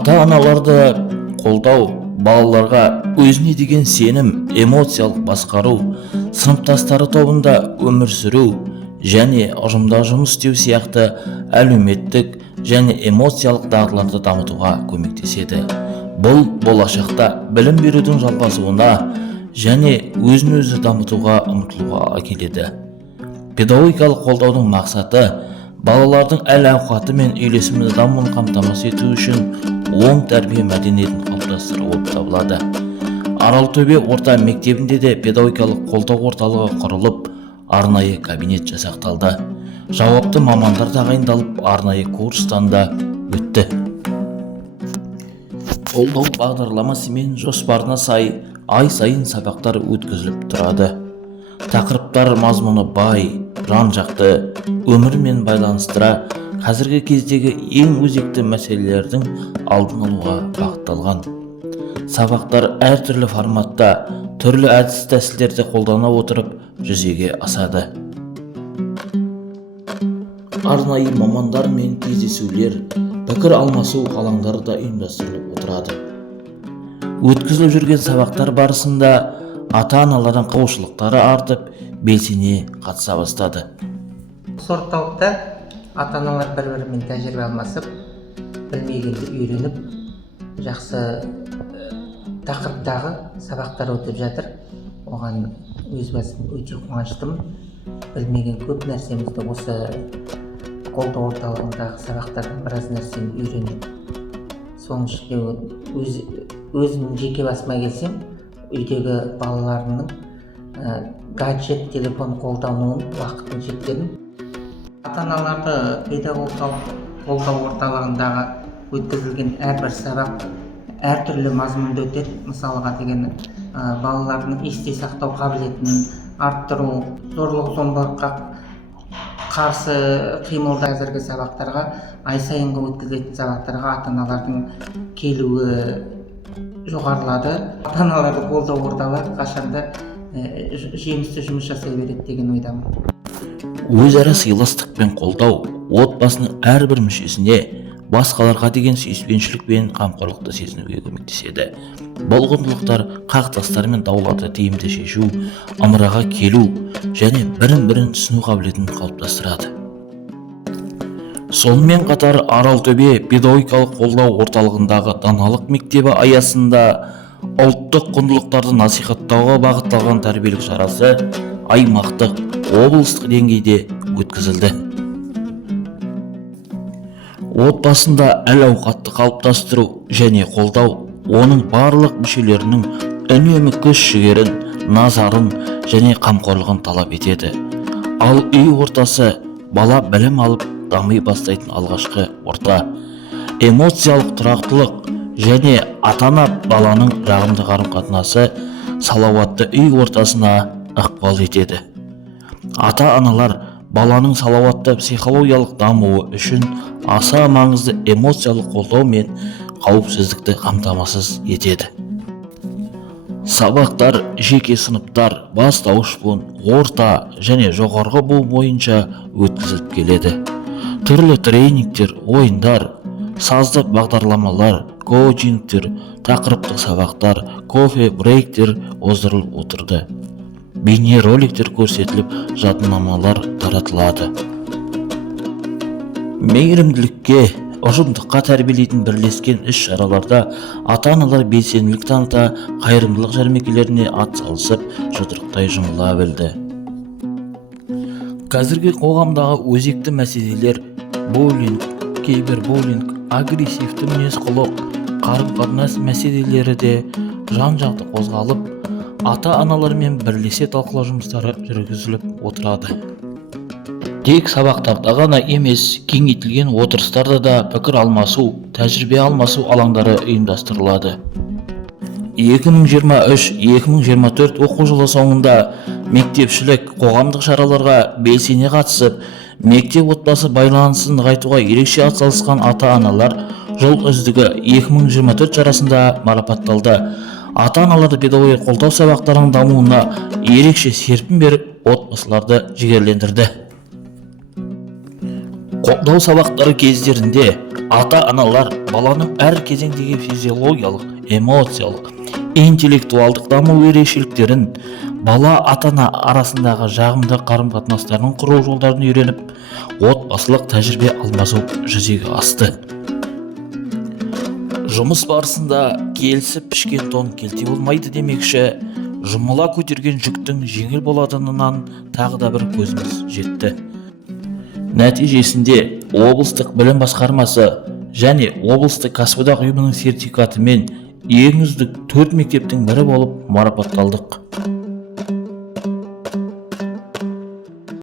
Ата-аналарды қолдау, балаларға өзіне деген сенім, эмоциялық басқару, сыныптастары тобында өмір сүру және ұжымда жұмыс істеу сияқты әлеуметтік және эмоциялық дағдыларды дамытуға көмектеседі. Бұл болашақта білім берудің жалғасуына және өзін-өзі дамытуға ұмтылуға әкеледі. Педагогикалық қолдаудың мақсаты балалардың әл-ауқаты мен үйлесімді дамуын қамтамасыз ету үшін оң тәрбие мәдениетін қалыптастыру болып табылады. Аралтөбе орта мектебінде де педагогикалық қолдау орталығы құрылып, арнайы кабинет жасақталды. Жауапты мамандар тағайындалып, арнайы курстан да өтті. Қолдау бағдарламасы мен жоспарына сай ай сайын сабақтар өткізіліп тұрады. Тақырыптар мазмұны бай, жан-жақты, өмірмен байланыстыра қазіргі кездегі ең өзекті мәселелердің алдын алуға бағытталған. Сабақтар әртүрлі форматта, түрлі әдіс-тәсілдерді қолдана отырып жүзеге асады. Арнайы мамандармен кездесулер, пікір алмасу алаңдары да ұйымдастырылып отырады. Өткізіліп жүрген сабақтар барысында ата-аналардың қауышылықтары артып, белсене қатыса бастады. Осы орталықта ата-аналар бір-бірімен тәжірибе алмасып, білмегенді үйреніп, жақсы тақырыптағы сабақтар өтіп жатыр. Оған өз басым өте қуаныштымын. Білмеген көп нәрсемізді осы қолдау орталығындағы сабақтардан біраз нәрсені үйрендім. Соның ішінде өзім жеке басыма келсем, үйдегі балаларымның гаджет, телефон қолдануын уақытын шектедім. Ата-аналарды педагогикалық қолдау орталығындағы өткізілген әрбір сабақ әртүрлі мазмұнда өтеді. Мысалға деген балалардың есте сақтау қабілетін арттыру, зорлық-зомбылыққа қарсы қимылда қазіргі сабақтарға, ай сайынғы өткізілетін сабақтарға ата-аналардың келуі жоғарылады. Ата-аналарды қолдау орталығы қашанда жемісті жұмыс жасай береді деген ойдамын. Өзара сыйластық пен қолдау отбасының әрбір мүшесіне басқаларға деген сүйіспеншілік пен қамқорлықты сезінуге көмектеседі. Бұл құндылықтар қақтығыстар мен дауларды тиімді шешу, ымыраға келу және бірін-бірін түсіну қабілетін қалыптастырады. Сонымен қатар Аралтөбе педагогикалық қолдау орталығындағы даналық мектебі аясында ұлттық құндылықтарды насихаттауға бағытталған тәрбиелік шарасы аймақтық, облыстық деңгейде өткізілді. Отбасында әл-ауқатты қалыптастыру және қолдау оның барлық мүшелерінің үнемі күш-жігерін, назарын және қамқорлығын талап етеді. Ал үй ортасы бала білім алып дами бастайтын алғашқы орта. Эмоциялық тұрақтылық және ата-ана баланың жағымды қарым-қатынасы салауатты үй ортасына ықпал етеді. Ата-аналар баланың салауатты психологиялық дамуы үшін аса маңызды эмоциялық қолдау мен қауіпсіздікті қамтамасыз етеді. Сабақтар жеке сыныптар, бастауыш буын, орта және жоғарғы буын бойынша өткізіліп келеді. Түрлі тренингтер, ойындар, сазды бағдарламалар, коучингтер, тақырыптық сабақтар, кофе брейктер оздырылып отырды. Бейне роликтер көрсетіліп, жадынамалар таратылады. Мейірімділікке, ұжымдыққа тәрбиелейтін бірлескен іс-шараларда ата-аналар белсенділік таныта, қайырымдылық жәрмеңкелеріне атсалысып, жұдырықтай жұмыла білді. Қазіргі қоғамдағы өзекті мәселелер буллинг, кибербуллинг, агрессивті мінез-құлық, қарым-қатынас мәселелері де жан-жақты қозғалып, ата-аналармен бірлесе талқылау жұмыстары жүргізіліп отырады. Тек сабақтарда ғана емес, кеңейтілген отырыстарда да пікір алмасу, тәжірибе алмасу алаңдары ұйымдастырылады. 2023-2024 оқу жылы соңында мектепшілік қоғамдық шараларға белсене қатысып, мектеп-отбасы байланысын нығайтуға ерекше атсалысқан ата-аналар жыл үздігі 2024 жарасында марапатталды. Ата-аналарды педагогикалық қолдау сабақтарының дамуына ерекше серпін беріп, отбасыларды жігерлендірді. Қолдау сабақтары кездерінде ата-аналар баланың әр кезеңдегі физиологиялық, эмоциялық, интеллектуалдық даму ерекшеліктерін, бала ата-ана арасындағы жағымды қарым-қатынастардың құру жолдарын үйреніп, отбасылық тәжірибе алмасу жүзеге асты. Жұмыс барысында келісіп пішкен тон келте болмайды демекші, жұмыла көтерген жүктің жеңіл болатынынан тағы да бір көзіміз жетті. Нәтижесінде облыстық білім басқармасы және облыстық кәсіподақ ұйымының сертификатымен ең үздік 4 мектептің бірі болып марапатталдық.